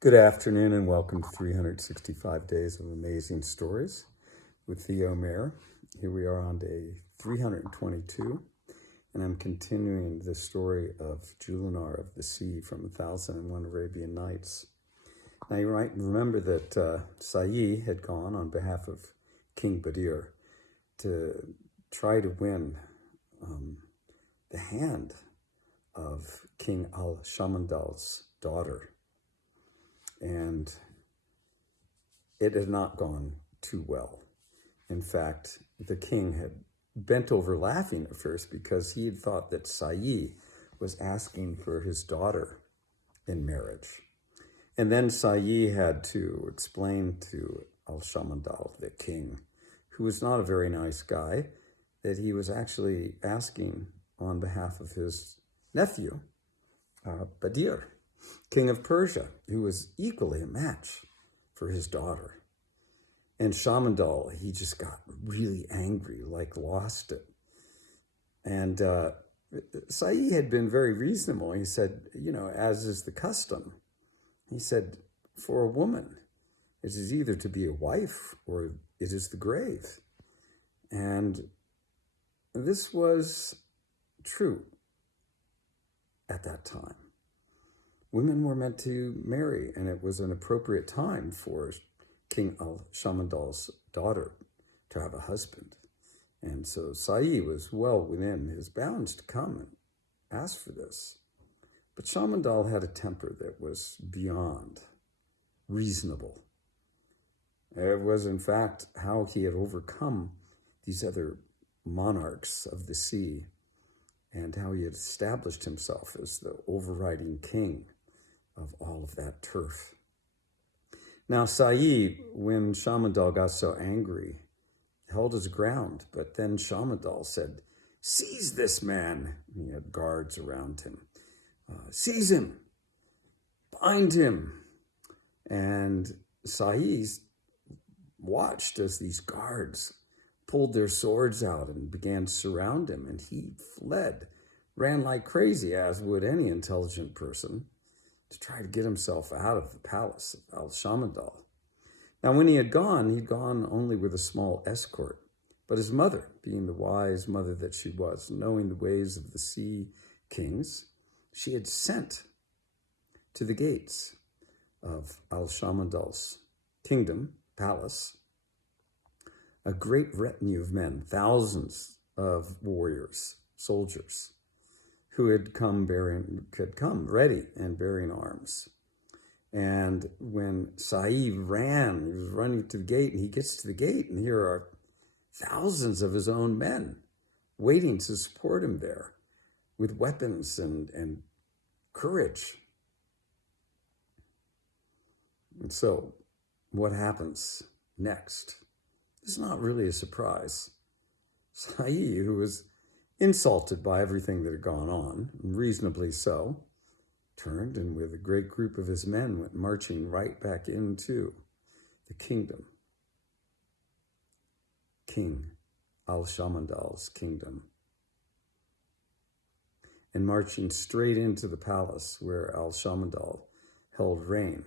Good afternoon and welcome to 365 Days of Amazing Stories with Theo Mayer. Here we are on day 322, and I'm continuing the story of Jullanar of the Sea from 1001 Arabian Nights. Now you might remember that Sa'i had gone on behalf of King Badir to try to win the hand of King al-Shamandal's daughter. And it had not gone too well. In fact, the king had bent over laughing at first because he had thought that Sa'i was asking for his daughter in marriage. And then Sa'i had to explain to al-Shamandal, the king, who was not a very nice guy, that he was actually asking on behalf of his nephew, Badir, King of Persia, who was equally a match for his daughter. And Shamandal, he just got really angry, like lost it. And Sa'i had been very reasonable. He said, as is the custom, he said, for a woman, it is either to be a wife or it is the grave. And this was true at that time. Women were meant to marry, and it was an appropriate time for King al-Shamandal's daughter to have a husband. And so Sa'i was well within his bounds to come and ask for this. But Shamandal had a temper that was beyond reasonable. It was, in fact, how he had overcome these other monarchs of the sea and how he had established himself as the overriding king of all of that turf. Now, Sa'i, when Shamandal got so angry, held his ground, but then Shamandal said, "Seize this man." And he had guards around him. Seize him, bind him. And Sa'i watched as these guards pulled their swords out and began to surround him, and he fled, ran like crazy, as would any intelligent person, to try to get himself out of the palace of al-Shamandal. Now, when he had gone, he'd gone only with a small escort. But his mother, being the wise mother that she was, knowing the ways of the sea kings, she had sent to the gates of al-Shamandal's kingdom, palace, a great retinue of men, thousands of warriors, soldiers, who had come ready and bearing arms. And when Sa'i ran, he was running to the gate, and he gets to the gate, and here are thousands of his own men waiting to support him there with weapons and courage. And so what happens next? It's not really a surprise. Sa'i, who was insulted by everything that had gone on, reasonably so, turned and with a great group of his men went marching right back into the kingdom. King al-Shamandal's kingdom. And marching straight into the palace where al-Shamandal held reign.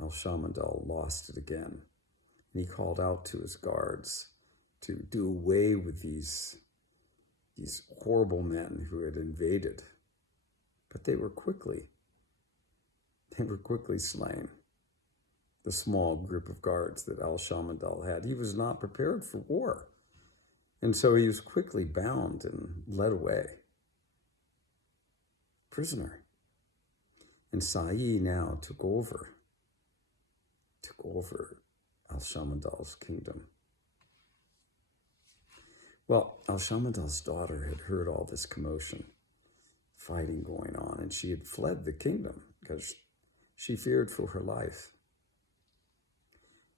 Al-Shamandal lost it again. And he called out to his guards to do away with these horrible men who had invaded. But they were quickly slain. The small group of guards that al-Shamandal had. He was not prepared for war. And so he was quickly bound and led away. Prisoner. And Sa'i now took over al-Shamandal's kingdom. Well, al-Shamandal's daughter had heard all this commotion, fighting going on, and she had fled the kingdom because she feared for her life.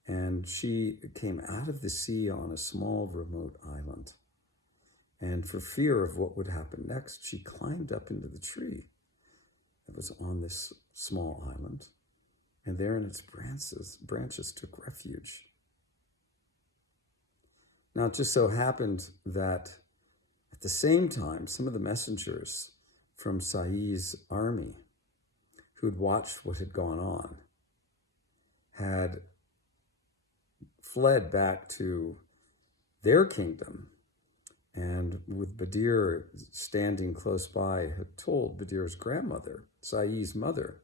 And she came out of the sea on a small remote island. And for fear of what would happen next, she climbed up into the tree that was on this small island. And there in its branches took refuge. Now, it just so happened that at the same time, some of the messengers from Sa'i's army, who'd watched what had gone on, had fled back to their kingdom, and with Badir standing close by, had told Badir's grandmother, Sa'i's mother,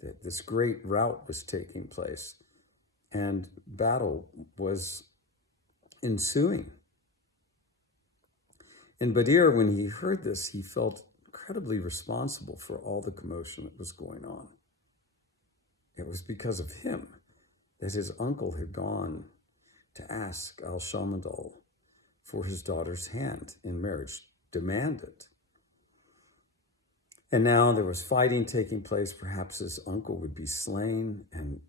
that this great rout was taking place and battle was ensuing. And Badir, when he heard this, he felt incredibly responsible for all the commotion that was going on. It was because of him that his uncle had gone to ask Al-Shamadal for his daughter's hand in marriage, demand it. And now there was fighting taking place. Perhaps his uncle would be slain, and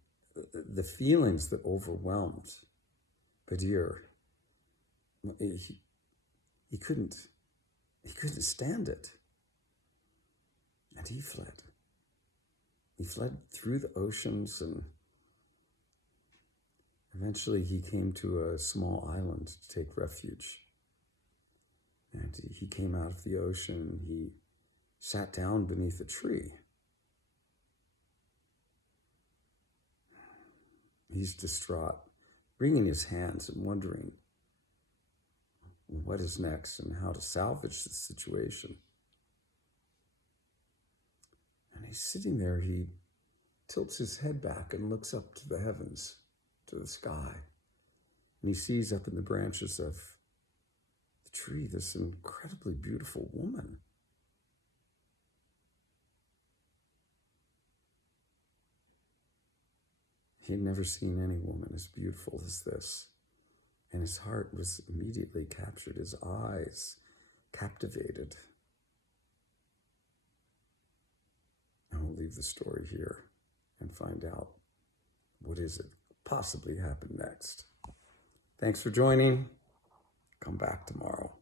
the feelings that overwhelmed Badir, he couldn't stand it. And he fled. He fled through the oceans, and eventually he came to a small island to take refuge. And he came out of the ocean. He sat down beneath a tree. He's distraught, wringing his hands and wondering what is next and how to salvage the situation. And he's sitting there, he tilts his head back and looks up to the heavens, to the sky. And he sees up in the branches of the tree this incredibly beautiful woman. He had never seen any woman as beautiful as this. And his heart was immediately captured, his eyes captivated. And we'll leave the story here and find out what is it possibly happened next. Thanks for joining. Come back tomorrow.